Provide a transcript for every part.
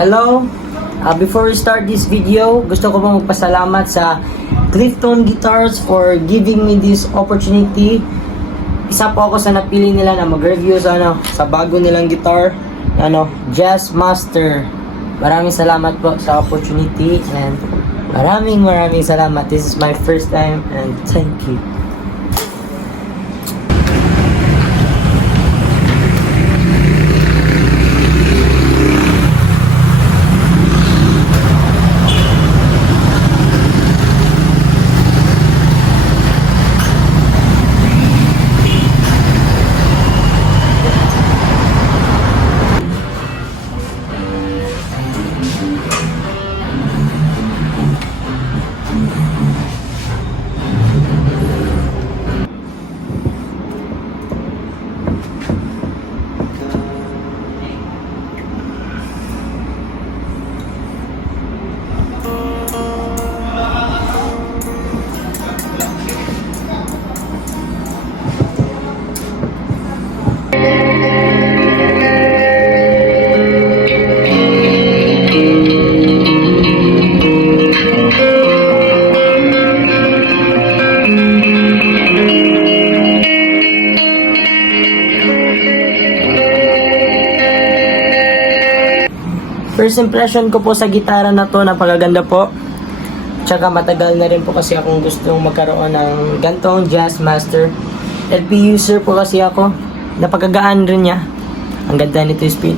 Hello! Before we start this video, gusto ko pong magpasalamat sa Clifton Guitars for giving me this opportunity. Isa po ako sa napili nila na mag-review sa bago nilang guitar, Jazzmaster. Maraming salamat po sa opportunity and maraming salamat. This is my first time and thank you. First impression ko po sa gitara na to, napakaganda po. Tsaka matagal na rin po kasi akong gustong magkaroon ng gantong Jazzmaster. LP user po kasi ako. Napakagaan rin niya. Ang ganda nito yung speed.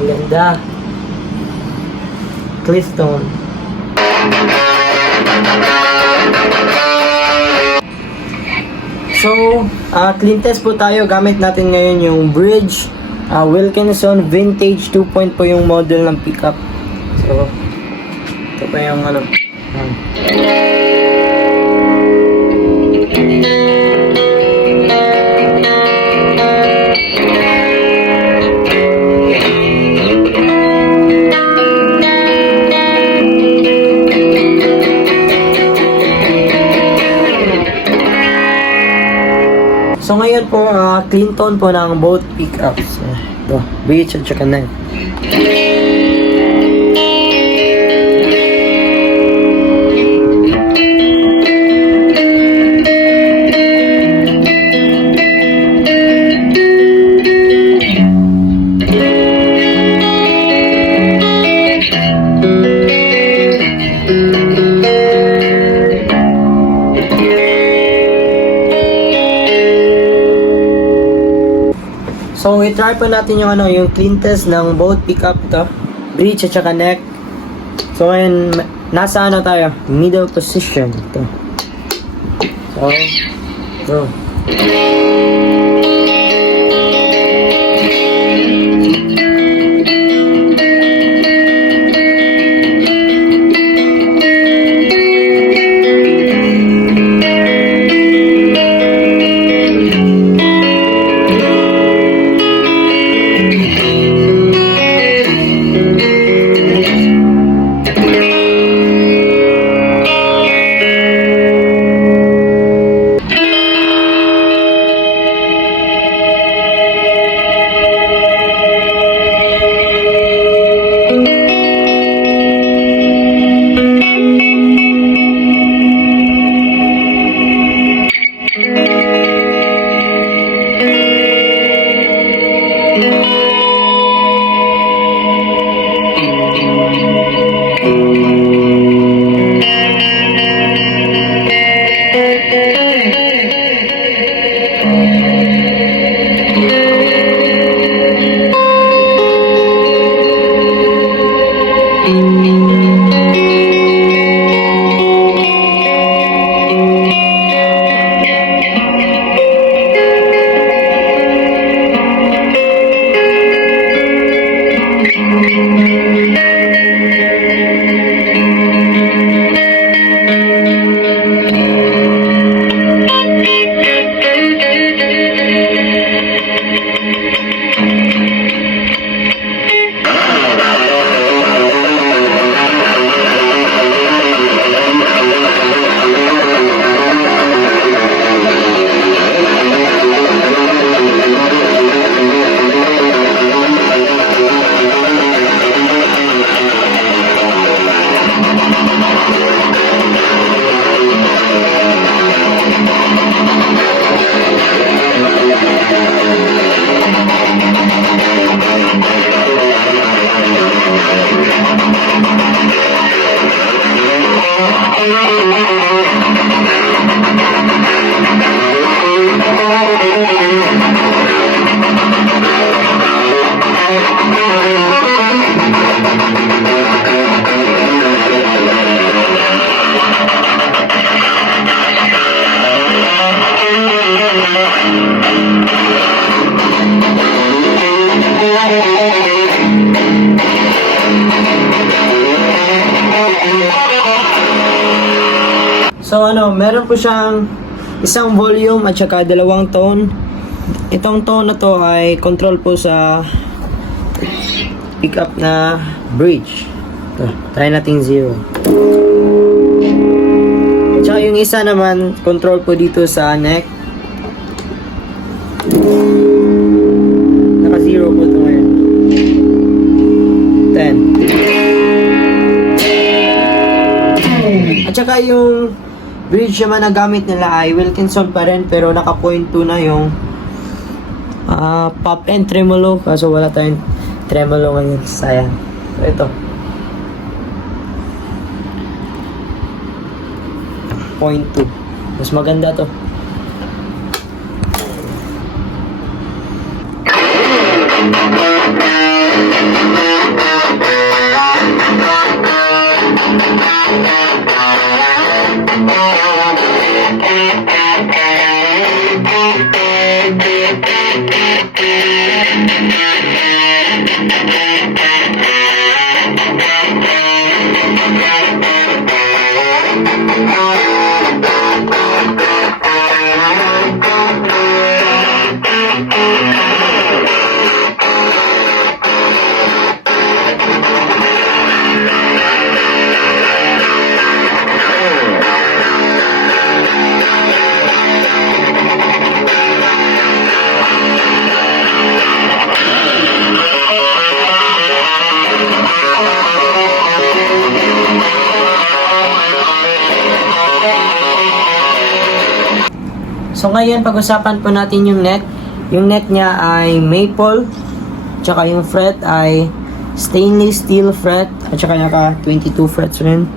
Ang ganda. Clifton. So, clean test po tayo. Gamit natin ngayon yung bridge. Wilkinson Vintage 2.0 po yung model ng pickup. So, ito pa yung So ngayon po, clean tone po ng both pickups. Ito, bridge at saka neck. So, i-try po natin yung clean test ng both pickup ito. Bridge at saka neck. So, ngayon, nasa tayo? Middle position. Ito. So, go. So meron po siyang isang volume at saka dalawang tone. Itong tone na to ay control po sa pickup na bridge. Ito, try natin 0. Tsaka yung isa naman, control po dito sa neck. Naka 0 po ito ngayon. 10. At saka yung bridge naman na gamit nila ay Wilkinson pa rin, pero naka 0.2 na yung pop and tremolo. Kaso wala tayong tremolo ngayon. Sayang. So, ito. 0.2. Mas maganda to. So ngayon, pag-usapan po natin yung neck. Yung neck niya ay maple, tsaka yung fret ay stainless steel fret, at saka naka 22 frets rin.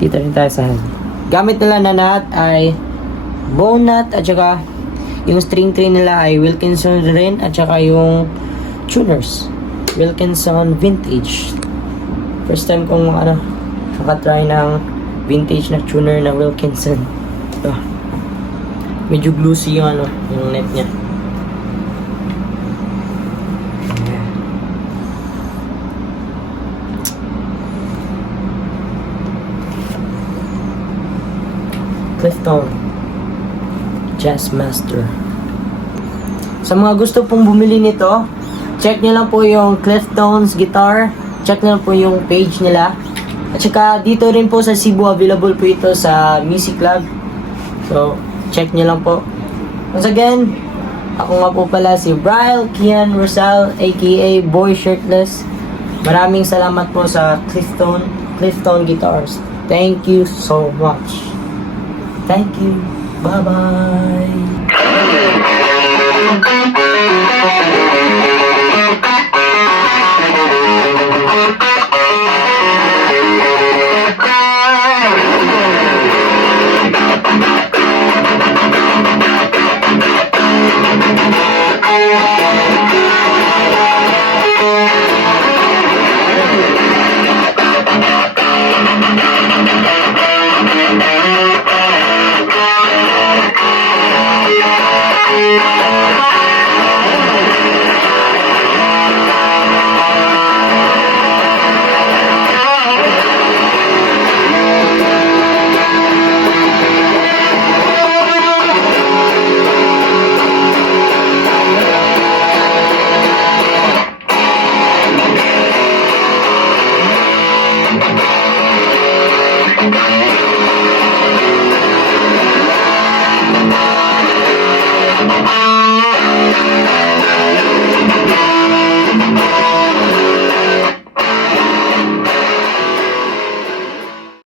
Dito rin tayo sa hand. Gamit nila na nut ay bone nut, at saka yung string tray nila ay Wilkinson rin, at saka yung tuners Wilkinson vintage. First time kong nakatry ng vintage na tuner na Wilkinson. Ito. Medyo glossy yung yung neck niya. Clifton Jazzmaster. Sa mga gusto pong bumili nito, check nyo lang po yung Clifton's Guitar. Check nyo lang po yung page nila. At saka dito rin po sa Cebu, available po ito sa Music Club. So, check nyo lang po. Once again, ako nga po pala si Bryle Kian Rosal, aka Boy Shirtless. Maraming salamat po sa Clifton Guitars. Thank you so much. Thank you. Bye.